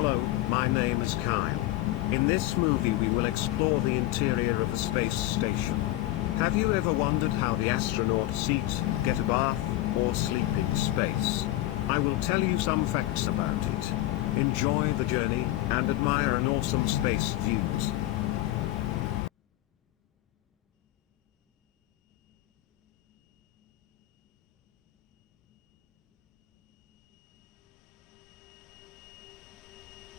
Hello, my name is Kyle. In this movie we will explore the interior of a space station. Have you ever wondered how the astronauts eat, get a bath, or sleep in space? I will tell you some facts about it. Enjoy the journey, and admire an awesome space views.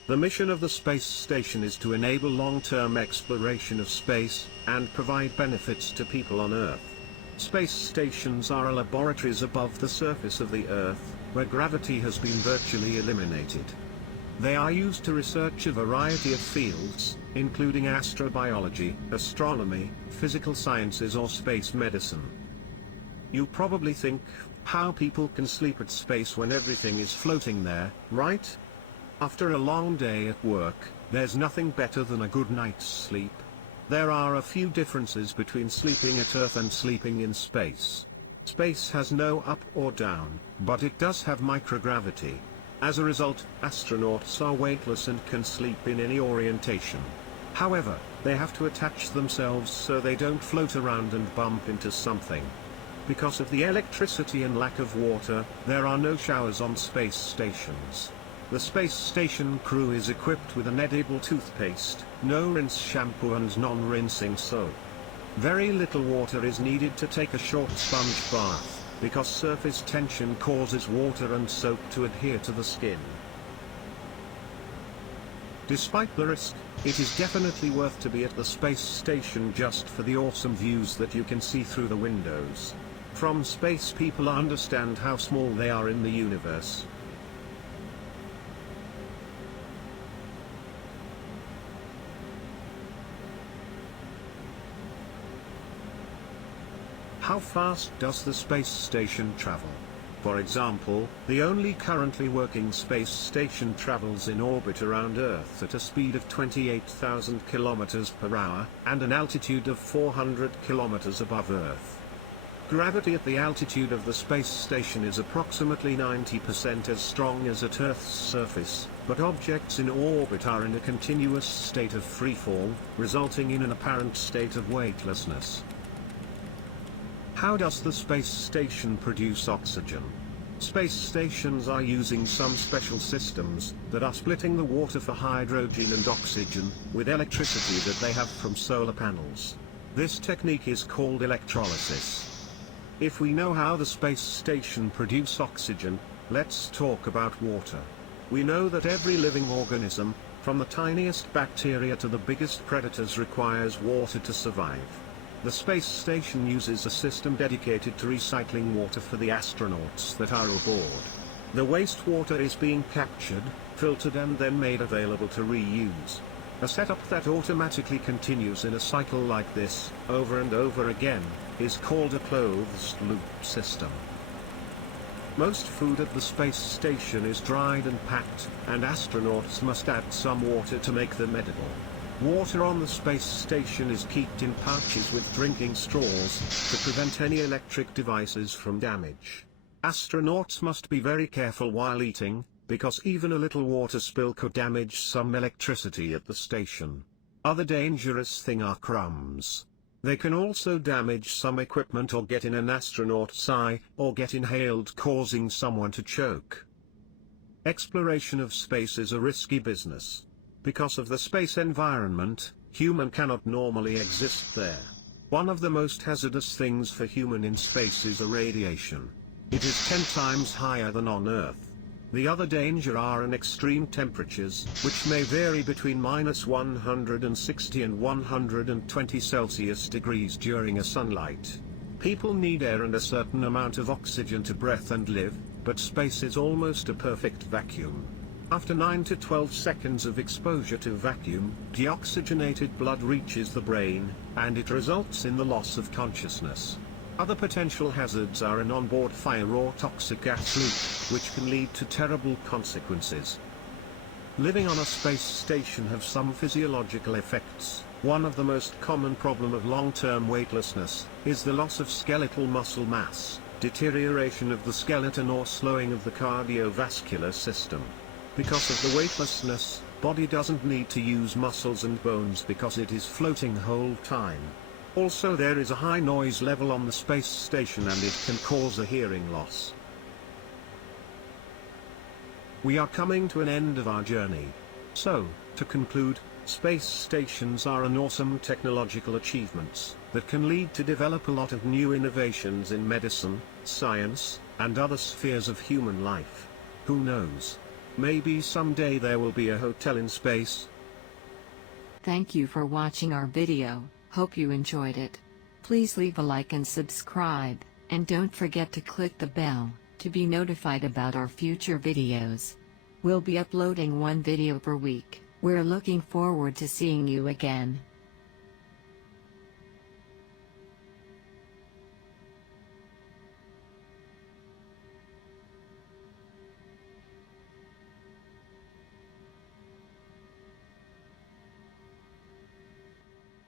The mission of the space station is to enable long-term exploration of space, and provide benefits to people on Earth. Space stations are laboratories above the surface of the Earth, where gravity has been virtually eliminated. They are used to research a variety of fields, including astrobiology, astronomy, physical sciences or space medicine. You probably think, how people can sleep at space when everything is floating there, right? After a long day at work, there's nothing better than a good night's sleep. There are a few differences between sleeping at Earth and sleeping in space. Space has no up or down, but it does have microgravity. As a result, astronauts are weightless and can sleep in any orientation. However, they have to attach themselves so they don't float around and bump into something. Because of the electricity and lack of water, there are no showers on space stations. The space station crew is equipped with an edible toothpaste, no-rinse shampoo and non-rinsing soap. Very little water is needed to take a short sponge bath, because surface tension causes water and soap to adhere to the skin. Despite the risk, it is definitely worth to be at the space station just for the awesome views that you can see through the windows. From space people understand how small they are in the universe. How fast does the space station travel? For example, the only currently working space station travels in orbit around Earth at a speed of 28,000 kilometers per hour, and an altitude of 400 kilometers above Earth. Gravity at the altitude of the space station is approximately 90% as strong as at Earth's surface, but objects in orbit are in a continuous state of freefall, resulting in an apparent state of weightlessness. How does the space station produce oxygen? Space stations are using some special systems that are splitting the water for hydrogen and oxygen with electricity that they have from solar panels. This technique is called electrolysis. If we know how the space station produces oxygen, let's talk about water. We know that every living organism, from the tiniest bacteria to the biggest predators, requires water to survive. The space station uses a system dedicated to recycling water for the astronauts that are aboard. The wastewater is being captured, filtered and then made available to reuse. A setup that automatically continues in a cycle like this, over and over again, is called a closed-loop system. Most food at the space station is dried and packed, and astronauts must add some water to make them edible. Water on the space station is kept in pouches with drinking straws, to prevent any electric devices from damage. Astronauts must be very careful while eating, because even a little water spill could damage some electricity at the station. Other dangerous things are crumbs. They can also damage some equipment or get in an astronaut's eye, or get inhaled causing someone to choke. Exploration of space is a risky business. Because of the space environment, human cannot normally exist there. One of the most hazardous things for human in space is radiation. It is 10 times higher than on Earth. The other danger are in extreme temperatures, which may vary between -160 and 120 Celsius degrees during a sunlight. People need air and a certain amount of oxygen to breathe and live, but space is almost a perfect vacuum. After 9 to 12 seconds of exposure to vacuum, deoxygenated blood reaches the brain, and it results in the loss of consciousness. Other potential hazards are an onboard fire or toxic gas leak, which can lead to terrible consequences. Living on a space station has some physiological effects. One of the most common problems of long-term weightlessness is the loss of skeletal muscle mass, deterioration of the skeleton or slowing of the cardiovascular system. Because of the weightlessness, body doesn't need to use muscles and bones because it is floating whole time. Also there is a high noise level on the space station and it can cause a hearing loss. We are coming to an end of our journey. So, to conclude, space stations are an awesome technological achievements that can lead to develop a lot of new innovations in medicine, science, and other spheres of human life. Who knows? Maybe someday there will be a hotel in space. Thank you for watching our video, hope you enjoyed it. Please leave a like and subscribe, and don't forget to click the bell to be notified about our future videos. We'll be uploading one video per week. We're looking forward to seeing you again.